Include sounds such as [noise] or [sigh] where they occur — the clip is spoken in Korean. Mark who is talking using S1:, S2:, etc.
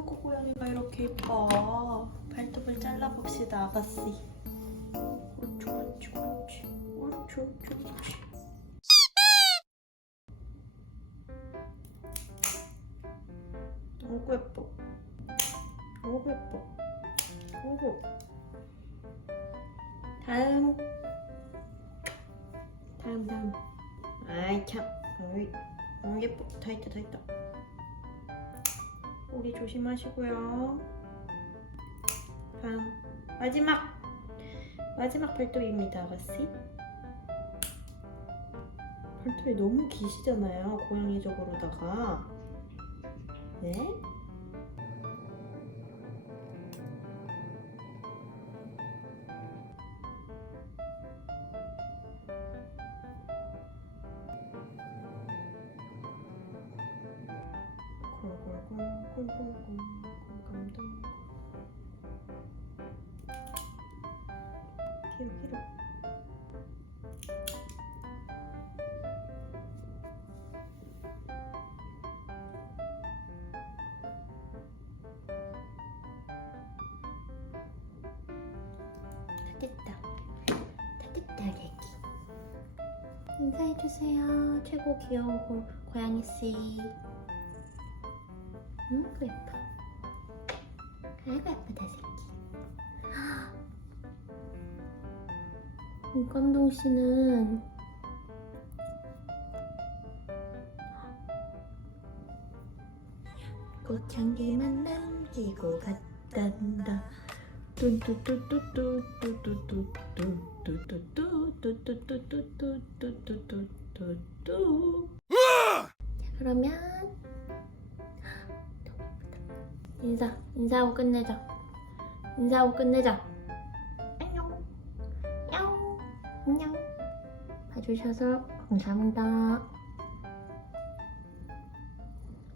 S1: 아이고 고양이가 이렇게 예뻐. 발톱을 잘라봅시다 아가씨. 옳지 옳지 옳지 옳지 옳지 옳지 너무 예뻐. 너무 예뻐. 너무 다음. 다음 다음. 아이 참. 어이 너무 예뻐. 다 있다 다 있다. 우리 조심하시고요. 다음 마지막 마지막 발톱입니다, 마씨. 발톱이 너무 기시잖아요, 고양이적으로다가. 네. 콩콩콩 감동 길어 길어 따뜻다 따뜻하게 인사해주세요. 최고 귀여운 고양이씨. 너무 예뻐. 아이고 예쁘다 새끼. [gasps] 문감동 씨는 꽃향기만 남기고 갔단다. 그러면
S2: 인사, 인사하고 끝내자. 인사하고 끝내자. 안녕. 안녕. 안녕. 봐주셔서 감사합니다.